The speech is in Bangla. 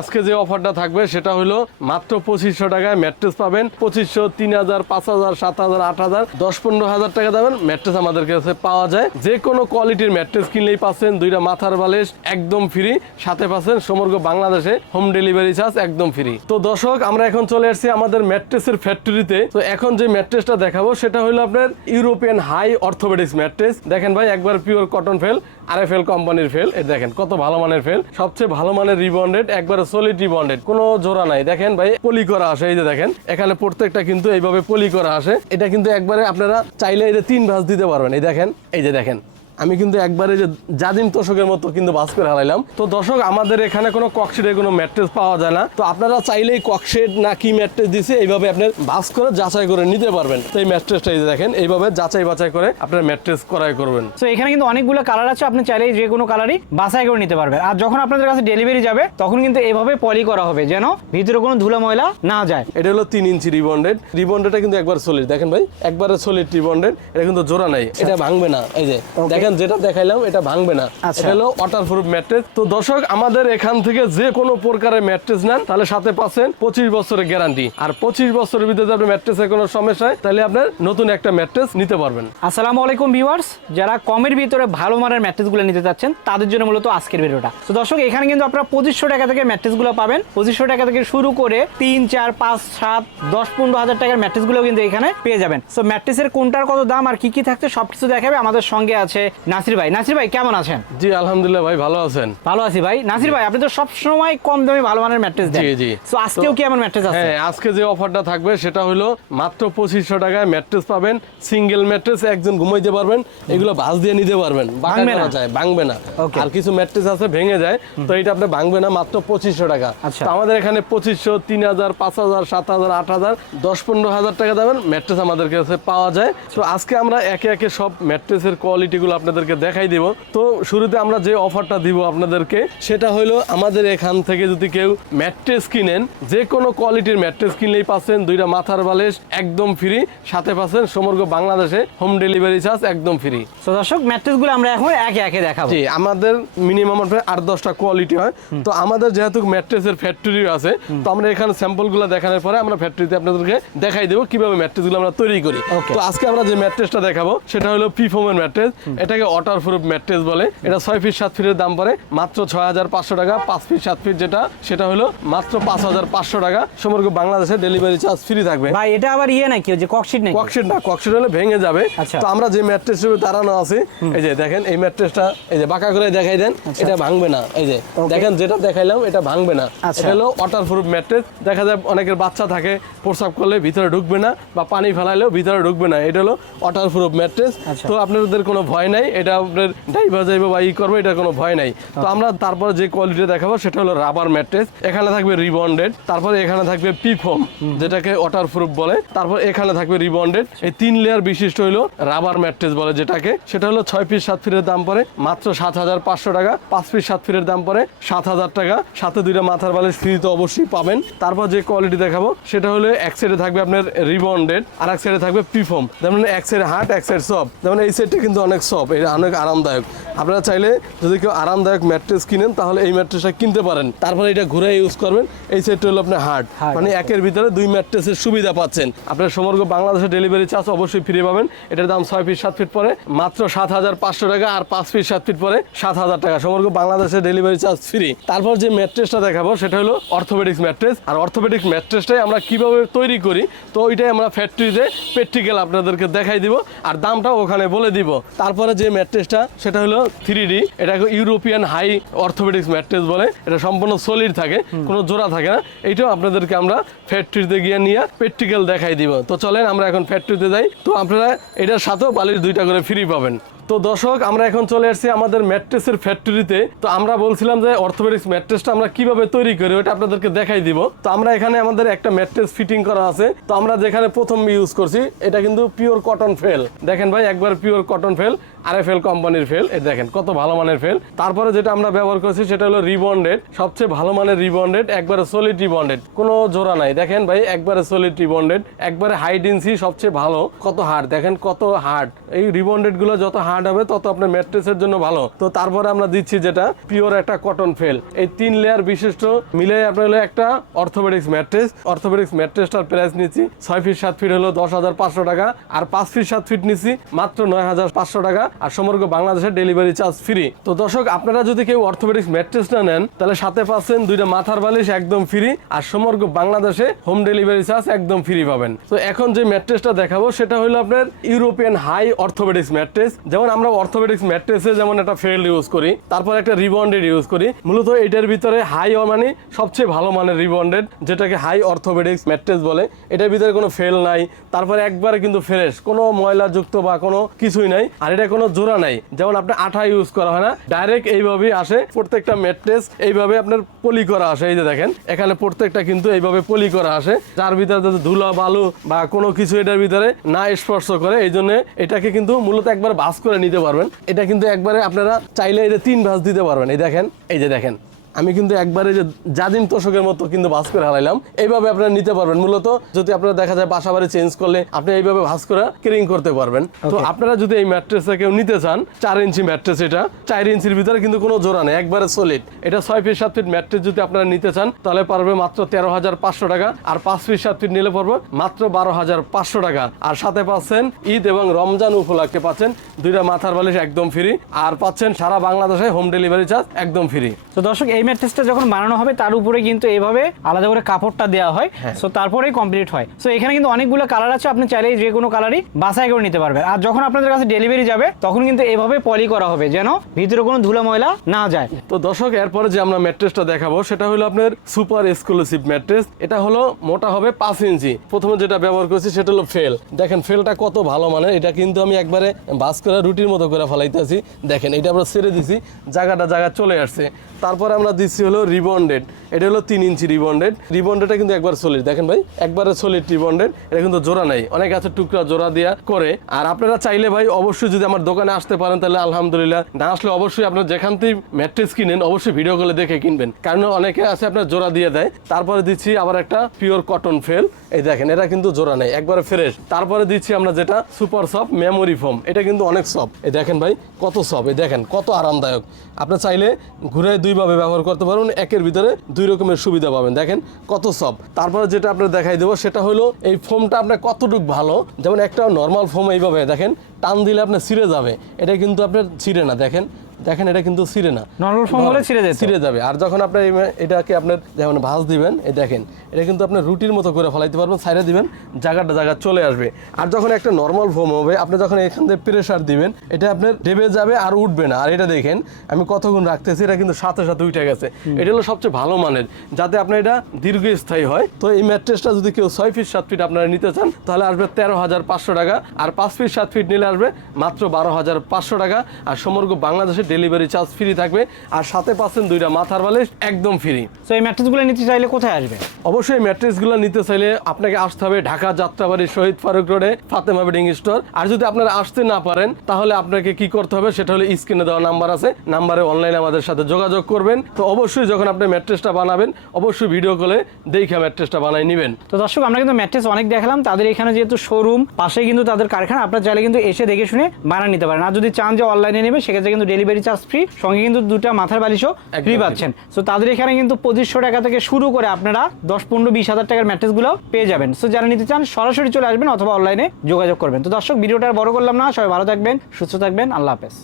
আজকে যে অফারটা থাকবে সেটা হলো মাত্র 2500 টাকায় ম্যাট্রেস পাবেন। 2500, 3000, 5000, 7000, 8000, 10-15,000 টাকা দামের ম্যাট্রেস আমাদের কাছে পাওয়া যায়। যে কোনো কোয়ালিটির ম্যাট্রেস কিনলেই পাচ্ছেন দুইটা মাথার বালিশ একদম ফ্রি, সাথে পাচ্ছেন সমগ্র বাংলাদেশে হোম ডেলিভারি চার্জ একদম ফ্রি। তো দর্শক, আমরা এখন চলে আসছি আমাদের ম্যাট্রেসের ফ্যাক্টরিতে। তো এখন যে ম্যাট্রেসটা দেখাবো সেটা হলো আপনার ইউরোপিয়ান হাই অর্থোপেডিক্স ম্যাট্রেস। দেখেন ভাই, একবার পিওর কটন ফেল, আরএফএল কোম্পানির ফেল। এই দেখেন কত ভালো মানের ফেল, সবচেয়ে ভালো মানের রিবন্ডেড, একবার সলিড রিবন্ডেড, কোনো জোড়া নাই। দেখেন ভাই, পলি করা আসে, এই যে দেখেন এখানে প্রত্যেকটা কিন্তু এইভাবে পলি করা আসে। এটা কিন্তু একবারে আপনারা চাইলে এই যে 3 ভাঁজ দিতে পারবেন। এই দেখেন, এই যে দেখেন আমি কিন্তু একবারে যে জাজিম তোষকের মতো কিন্তু বাস করে হারাইলাম। তো দর্শক, আমাদের এখানে কোনো ককশিটের কোনো ম্যাট্রেস পাওয়া যায় না। তো আপনারা চাইলেই ককশিট না কি ম্যাট্রেস দিছে এইভাবে আপনার বাস করে যাচাই করে নিতে পারবেন। তো এই ম্যাট্রেসটা এই যে দেখেন এইভাবে যাচাই বাছাই করে আপনার ম্যাট্রেস ক্রয় করবেন। তো এখানে কিন্তু অনেকগুলো কালার আছে, আপনি চাইলেই যে কোনো কালারই বাছাই করে নিতে পারবেন। আর যখন আপনাদের কাছে ডেলিভারি যাবে তখন কিন্তু এইভাবে পলি করা হবে যেন ভিতরে কোনো ধুলা ময়লা না যায়। এটা হলো 3 ইঞ্চি রিবন্ডেড। রিবন্ডেডটা কিন্তু একবার সলিড, দেখেন ভাই একবারে সলিড রিবন্ডেড। এটা কিন্তু জোড়া নাই, এটা ভাঙবে না। এই যে দেখেন যেটা দেখাইলাম এটা ভাঙবে না। এটা হলো ওয়াটারপ্রুফ ম্যাট্রেস। তো দর্শক, আমাদের এখান থেকে যে কোনো প্রকারের ম্যাট্রেস নেন তাহলে সাথে পাচ্ছেন 25 বছরের গ্যারান্টি। আর 25 বছরের ভিতরে আপনার ম্যাট্রেসের কোনো সমস্যা হয় তাহলে আপনার নতুন একটা ম্যাট্রেস নিতে পারবেন। আসসালামু আলাইকুম ভিউয়ার্স, যারা কমের ভিতরে ভালো মানের ম্যাট্রেসগুলো নিতে চাচ্ছেন তাদের জন্য মূলত আজকের ভিডিওটা। তো দর্শক, এখানে কিন্তু আপনারা 2500 টাকা থেকে ম্যাট্রেসগুলো পাবেন। 2500 টাকা থেকে শুরু করে 3, 4, 5, 7, 10-15 হাজার টাকার ম্যাট্রেসগুলো কিন্তু এখানে পেয়ে যাবেন। সো ম্যাট্রেসের কোনটার কত দাম আর কি কি থাকছে সবকিছু দেখাবে। আমাদের সঙ্গে আছে নাসির ভাই। নাসির ভাই কেমন আছেন? জি আলহামদুলিল্লাহ ভাই, ভালো আছেন? ভালো আছি ভাই। নাসির ভাই, আপনি তো সব সময় কম দামে ভালো মানের ম্যাট্রেস দেন। জি জি। সো আজকেও কি এমন ম্যাট্রেস আছে? হ্যাঁ, আজকে যে অফারটা থাকবে সেটা হলো মাত্র 2500 টাকায় ম্যাট্রেস পাবেন। সিঙ্গেল ম্যাট্রেস, একজন ঘুমাইতে পারবেন, এগুলো ভাঁজ দিয়ে নিতে পারবেন, ভাঙবে না, ভাঙবে না। আর কিছু ম্যাট্রেস আছে ভেঙে যায়, তো এটা আপনি ভাঙবে না, মাত্র 2500 টাকা। তো আমাদের এখানে 2500, 3000, 5000, 7000, 8000, 10-15,000 টাকা দামের ম্যাট্রেস আমাদের কাছে পাওয়া যায়। তো আজকে আমরা একে একে সব ম্যাট্রেসের কোয়ালিটিগুলো আপনাদেরকে দেখাই দিব। তো শুরুতে আমরা যে অফারটা দিব আপনাদেরকে সেটা হলো আমাদের এখান থেকে যদি কেউ ম্যাট্রেস কিনেন, যে কোনো কোয়ালিটির ম্যাট্রেস কিনলেই পাচ্ছেন দুইটা মাথার বালিশ একদম ফ্রি, সাথে পাচ্ছেন সমগ্র বাংলাদেশে হোম ডেলিভারি চার্জ একদম ফ্রি। তো দর্শক, ম্যাট্রেসগুলো আমরা এখন একে একে দেখাবো। জি, আমাদের মিনিমাম 8-10টা কোয়ালিটি হয়। তো আমাদের যেহেতু ম্যাট্রেসের ফ্যাক্টরি আছে, তো আমরা এখানে স্যাম্পলগুলো দেখানোর পরে আমরা ফ্যাক্টরিতে আপনাদেরকে দেখাই দেবো কিভাবে ম্যাট্রেসগুলো আমরা তৈরি করি। তো আজকে আমরা যে ম্যাট্রেসটা দেখাবো সেটা হলো পিফোমের ম্যাট্রেস। এটাকে ওয়াটারপ্রুফ ম্যাট্রেস বলে। এটা 6 ফিট 7 ফিটের দাম পড়ে মাত্র 6500 টাকা। 5 ফিট 7 ফিট যেটা সেটা হলো মাত্র 5500 টাকা। সমগ্র বাংলাদেশে ডেলিভারি চার্জ ফ্রি থাকবে। ভাই এটা আবার ইয়ে নাকি, যে ককশিট নাকি? ককশিট না, ককশিট হলে ভেঙে যাবে। তো আমরা যে ম্যাট্রেসের দাঁড়ানো আছে, এই যে দেখেন এই ম্যাট্রেসটা এই যে বাঁকা করে দেখাই দেন, এটা ভাঙবে না। এই যে দেখেন যেটা দেখাইলাম এটা ভাঙবে না। এটা হলো ওয়াটারপ্রুফ ম্যাট্রেস। দেখা যায় অনেকের বাচ্চা থাকে, প্রস্রাব করলে ভিতরে ঢুকবে না, বা পানি ফেলাইলেও ভিতরে ঢুকবে না। এটা হলো ওয়াটারপ্রুফ ম্যাট্রেস। তো আপনাদের কোনো ভয় নাই, এটা আপনার ডাইভার যাইবে বা ই করবে, এটা কোনো ভয় নাই। তো আমরা তারপরে যে কোয়ালিটি দেখাবো সেটা হলো রাবার ম্যাট্রেস। এখানে থাকবে রিবন্ডেড, তারপরে এখানে থাকবে পিফোম যেটাকে ওয়াটারপ্রুফ বলে, তারপর এখানে থাকবে রিবন্ডেড। এই 3 লেয়ার বিশিষ্ট হলো রাবার ম্যাট্রেস বলে যেটাকে। সেটা হলো 6 ফিট 7 ফিটের দাম পড়ে মাত্র 7500 টাকা। 5 ফিট 7 ফিটের দাম পড়ে 7000 টাকা। সাথে দুইটা মাথার বালিশ ফ্রি তো অবশ্যই পাবেন। তারপর যে কোয়ালিটি দেখাবো সেটা হলো এক সাইডে থাকবে আপনার রিবন্ডেড, আর এক সাইডে থাকবে পিফোম। যেমন এক সাইডে হার্ড, এক সাইড সফট। যেমন এই সাইডটা কিন্তু অনেক সফট, এটা অনেক আরামদায়ক। আপনারা চাইলে যদি কেউ আরামদায়ক ম্যাট্রেস কিনেন তাহলে এই ম্যাট্রেসটা কিনতে পারেন। তারপরে এটা ঘুরে ইউজ করবেন। এই সাইডটা হলো আপনার হার্ড, মানে একের ভিতরে 2 ম্যাট্রেসের সুবিধা পাচ্ছেন। আপনার সমগ্র বাংলাদেশে ডেলিভারি চার্জ অবশ্যই ফ্রি পাবেন। এটার দাম 6 ফিট 7 ফিট পরে মাত্র 7500 টাকা, আর 5 ফিট 7 ফিট পরে 7000 টাকা। সমগ্র বাংলাদেশে ডেলিভারি চার্জ ফ্রি। তারপর যে ম্যাট্রেসটা দেখাবো সেটা হলো অর্থোপেডিক্স ম্যাট্রেস। আর অর্থোপেডিক্স ম্যাট্রেসটাই আমরা কিভাবে তৈরি করি, তো ওইটাই আমরা ফ্যাক্টরিতে প্র্যাকটিক্যাল আপনাদেরকে দেখাই দিব, আর দামটাও ওখানে বলে দিব। তারপরে যে ম্যাট্রেসটা সেটা হলো 3D। এটাকে ইউরোপিয়ান হাই অর্থোপেডিক্স ম্যাট্রেস বলে। এটা সম্পূর্ণ সলিড থাকে, কোনো জোড়া থাকে না। এইটাও আপনাদেরকে আমরা ফ্যাক্টরিতে গিয়ে নিয়ে প্র্যাকটিক্যাল দেখাই দিব। তো চলেন আমরা এখন ফ্যাক্টরিতে যাই। তো আপনারা এটার সাথেও বালিশ 2টা করে ফ্রি পাবেন। তো দর্শক, আমরা এখন চলে আসছি আমাদের ম্যাট্রেসের ফ্যাক্টরিতে। তো আমরা বলছিলাম যে অর্থোপেডিক্স ম্যাট্রেসটা আমরা কিভাবে তৈরি করি ওটা আপনাদেরকে দেখাই দিব। তো আমরা এখানে আমাদের একটা ম্যাট্রেস ফিটিং করা আছে। তো আমরা যেখানে প্রথম ইউজ করছি এটা কিন্তু পিওর কটন ফেল। দেখেন ভাই, একবার পিওর কটন ফেল, আরএফএল কোম্পানির ফেল। এই দেখেন কত ভালো মানের ফেল। তারপরে যেটা আমরা ব্যবহার করছি সেটা হলো রিবন্ডেড, সবচেয়ে ভালো মানের রিবন্ডেড, একবারে সলিড রিবন্ডেড, কোনো জোড়া নাই। দেখেন ভাই, একবারে সলিড রিবন্ডেড, একবারে হাই ডেন্সি, সবচেয়ে ভালো। কত হার্ড দেখেন, কত হার্ড। এই রিবন্ডেড গুলো যত হার্ড হার্ড হবে তত আপনার ম্যাট্রেসের জন্য ভালো। তো তারপরে আমরা দিচ্ছি যেটা পিওর একটা কটন ফেল, এই 3 লেয়ার বিশিষ্ট মিলে আপনার হলো একটা অর্থোপেডিক্স ম্যাট্রেস। অর্থোপেডিক্স ম্যাট্রেসটার প্রাইস নিচ্ছি 6 ফিট 7 ফিট হলো 10,500 টাকা, আর 5 ফিট 7 ফিট নিচ্ছি মাত্র 9,500 টাকা, আর সমগ্র বাংলাদেশের ডেলিভারি চার্জ ফ্রি। তো দর্শক, আপনারা যদি কেউ অর্থোপেডিক্স ম্যাট্রেস না নেন তাহলে সাথে পাচ্ছেন 2টা মাথার বালিশ একদম ফ্রি, আর সমগ্র বাংলাদেশে হোম ডেলিভারি চার্জ একদম ফ্রি পাবেন। তো এখন যে ম্যাট্রেসটা দেখাবো সেটা হলো আপনার ইউরোপিয়ান হাই অর্থোপেডিক্স ম্যাট্রেস। যেমন আমরা অর্থোপেডিক্স ম্যাট্রেসে যেমন একটা ফেল ইউজ করি, তারপর একটা রিবন্ডেড ইউজ করি, মূলত এটার ভিতরে হাই মানে সবচেয়ে ভালো মানের রিবন্ডেড, যেটাকে হাই অর্থোপেডিক্স ম্যাট্রেস বলে। এটার ভিতরে কোনো ফেল নাই, তারপরে একবারে কিন্তু ফ্রেশ, কোনো ময়লাযুক্ত বা কোনো কিছুই নাই, আর এটা কোনো জোড়া নাই যেমন আপনার আঠা ইউজ করা হয় না, ডাইরেক্ট এইভাবেই আসে। প্রত্যেকটা ম্যাট্রেস এইভাবে আপনার পলি করা আসে, এই যে দেখেন এখানে প্রত্যেকটা কিন্তু এইভাবে পলি করা আসে, যার ভিতরে যাতে ধুলা বালু বা কোনো কিছু এটার ভিতরে না স্পর্শ করে। এই জন্য এটাকে কিন্তু মূলত একবার ভাঁজ করে নিতে পারবেন। এটা কিন্তু একবারে আপনারা চাইলে এই যে 3 ভাঁজ দিতে পারবেন। এই দেখেন, এই যে দেখেন আমি কিন্তু একবারে যে জাজিম তোষকের মতো কিন্তু ভাঁজ করে হারাইলাম। এইভাবে আপনারা নিতে পারবেন। মূলত যদি আপনারা দেখা যায় বাসা বাড়ি চেঞ্জ করলে আপনি এইভাবে ভাঁজ করে ক্যারিং করতে পারবেন। তো আপনারা যদি এই ম্যাট্রেসটা কেউ নিতে চান, 4 ইঞ্চি ম্যাট্রেস, এটা 4 ইঞ্চির ভিতরে কিন্তু কোনো জোড়া নেই, একবারে সলিড। এটা 6 ফিট 7 ফিট ম্যাট্রেস যদি আপনারা নিতে চান তাহলে পারবে মাত্র 13,500 টাকা, আর 5 ফিট 7 ফিট নিলে পড়বে মাত্র 12,500 টাকা। আর সাথে পাচ্ছেন ঈদ এবং রমজান উপলক্ষে পাচ্ছেন 2টা মাথার বালিশ একদম ফ্রি, আর পাচ্ছেন সারা বাংলাদেশে হোম ডেলিভারি চার্জ একদম ফ্রি। তো দর্শক, এই ম্যাট্রেসটা যখন বানানো হবে তার উপরে কিন্তু এইভাবে আলাদা করে কাপড়টা দেওয়া হয়, সো তারপরেই কমপ্লিট হয়। সো এখানে কিন্তু অনেকগুলো কালার আছে, আপনি চাইলে যে কোনো কালারই বাছাই করে নিতে পারবেন। আর যখন আপনাদের কাছে ডেলিভারি যাবে তখন কিন্তু এভাবে পলি করা হবে যেন ভিতরে কোনো ধুলো ময়লা না যায়। তো দর্শক, এরপরে যে আমরা ম্যাট্রেসটা দেখাবো সেটা হলো আপনার সুপার এক্সক্লুসিভ ম্যাট্রেস। এটা হলো মোটা হবে 5 ইঞ্চি। প্রথমে যেটা ব্যবহার করছি সেটা হলো ফেল। দেখেন ফেলটা কত ভালো মানের, এটা কিন্তু আমি একবারে বাস করে রুটির মতো করে ফেলাইতেছি। দেখেন এটা আমরা ছেড়ে দিছি, জায়গা চলে আসছে। তারপরে আমরা দিচ্ছি হলো রিবন্ডেড। এটা হলো 3 ইঞ্চি রিবন্ডেড। রিবন্ডেডটা কিন্তু একবার সলিড, দেখেন ভাই একবারে সলিড রিবন্ডেড। এটা কিন্তু জোড়া নাই, অনেক আছে টুকরা জোড়া দিয়া করে। আর আপনারা চাইলে ভাই অবশ্যই যদি আমার দোকানে আসতে পারেন তাহলে আলহামদুলিল্লাহ, না আসলে অবশ্যই আপনার যেখান থেকে ম্যাট্রেস কিনেন অবশ্যই ভিডিও কলে দেখে কিনবেন, কারণ অনেকে আছে আপনার জোড়া দিয়ে দেয়। তারপরে দিচ্ছি আবার একটা পিওর কটন ফেল, এই দেখেন এটা কিন্তু জোড়া নেই, একবারে ফ্রেশ। তারপরে দিচ্ছি আমরা যেটা সুপার সফট মেমোরি ফোম। এটা কিন্তু অনেক সফট, এই দেখেন ভাই কত সফট, এই দেখেন কত আরামদায়ক। আপনার চাইলে ঘুরে 2 ভাবে ব্যবহার করতে পারবেন, একের ভিতরে 2 রকমের সুবিধা পাবেন। দেখেন কত সফট। তারপরে যেটা আপনার দেখাই দেবো সেটা হলো এই ফোমটা আপনার কতটুকু ভালো। যেমন একটা নর্মাল ফোম এইভাবে দেখেন টান দিলে আপনার ছিঁড়ে যাবে, এটা কিন্তু আপনার ছিঁড়ে না। দেখেন এটা কিন্তু ছিঁড়ে না, নরমাল ফোম হলে ছিঁড়ে যাবে। আর যখন আপনার এটাকে আপনার যেমন ভাঁজ দিবেন, এই দেখেন এটা কিন্তু আপনার রুটির মতো করে ফেলাইতে পারবেন, সাইডে দিবেন জায়গা চলে আসবে। আর যখন একটা নর্মাল ফোম হবে আপনি যখন এখান থেকে প্রেসার দিবেন এটা আপনার ডেবে যাবে আর উঠবে না। আর এটা দেখেন আমি কতক্ষণ রাখতেছি, এটা কিন্তু সাথে উঠে গেছে। এটা হলো সবচেয়ে ভালো মানের, যাতে আপনার এটা দীর্ঘস্থায়ী হয়। তো এই ম্যাট্রেসটা যদি কেউ 6 ফিট 7 ফিট আপনারা নিতে চান তাহলে আসবে 13,500 টাকা, আর 5 ফিট 7 ফিট নিলে আসবে মাত্র 12,500 টাকা। আর সমগ্র বাংলাদেশে ডেলিভারি চার্জ ফ্রি থাকবে, আর সাথে পাচ্ছেন 2টা মাথার বালিশ একদম ফ্রি। তো এই ম্যাট্রেসগুলো নিতে চাইলে কোথায় আসবে? অবশ্যই ম্যাট্রেসগুলো নিতে চাইলে আপনাকে আসতে হবে ঢাকা যাত্রাবাড়ি শহীদ ফারুক রোডে ফাতেমা বেডিং স্টোর। আর যদি আপনারা আসতে না পারেন তাহলে আপনাকে কি করতে হবে সেটা হলো স্ক্রিনে দেওয়া নাম্বার আছে, নাম্বারে অনলাইনে আমাদের সাথে যোগাযোগ করবেন। তো অবশ্যই যখন আপনি ম্যাট্রেসটা বানাবেন অবশ্যই ভিডিও কলে দেখে ম্যাট্রেসটা বানাই নেবেন। তো দর্শক, আমরা কিন্তু ম্যাট্রেস অনেক দেখালাম, তাদের এখানে যেহেতু শোরুম পাশে কিন্তু তাদের কারখানা, আপনারা চাইলে কিন্তু এসে দেখে শুনে বানিয়ে নিতে পারেন। আর যদি চান যে অনলাইনে নেবে সেক্ষেত্রে কিন্তু ডেলিভারি চার্জ ফ্রি, সঙ্গে কিন্তু 2টা মাথার বালিশও ফ্রি পাচ্ছেন। সো তাদের এখানে কিন্তু 2500 টাকা থেকে শুরু করে আপনারা 10, 15, 20 হাজার টাকার ম্যাট্রেসগুলো পেয়ে যাবেন। সো যারা নিতে চান সরাসরি চলে আসবেন অথবা অনলাইনে যোগাযোগ করবেন। তো দর্শক, ভিডিওটা আর বড় করলাম না, সবাই ভালো থাকবেন, সুস্থ থাকবেন, আল্লাহ হাফেজ।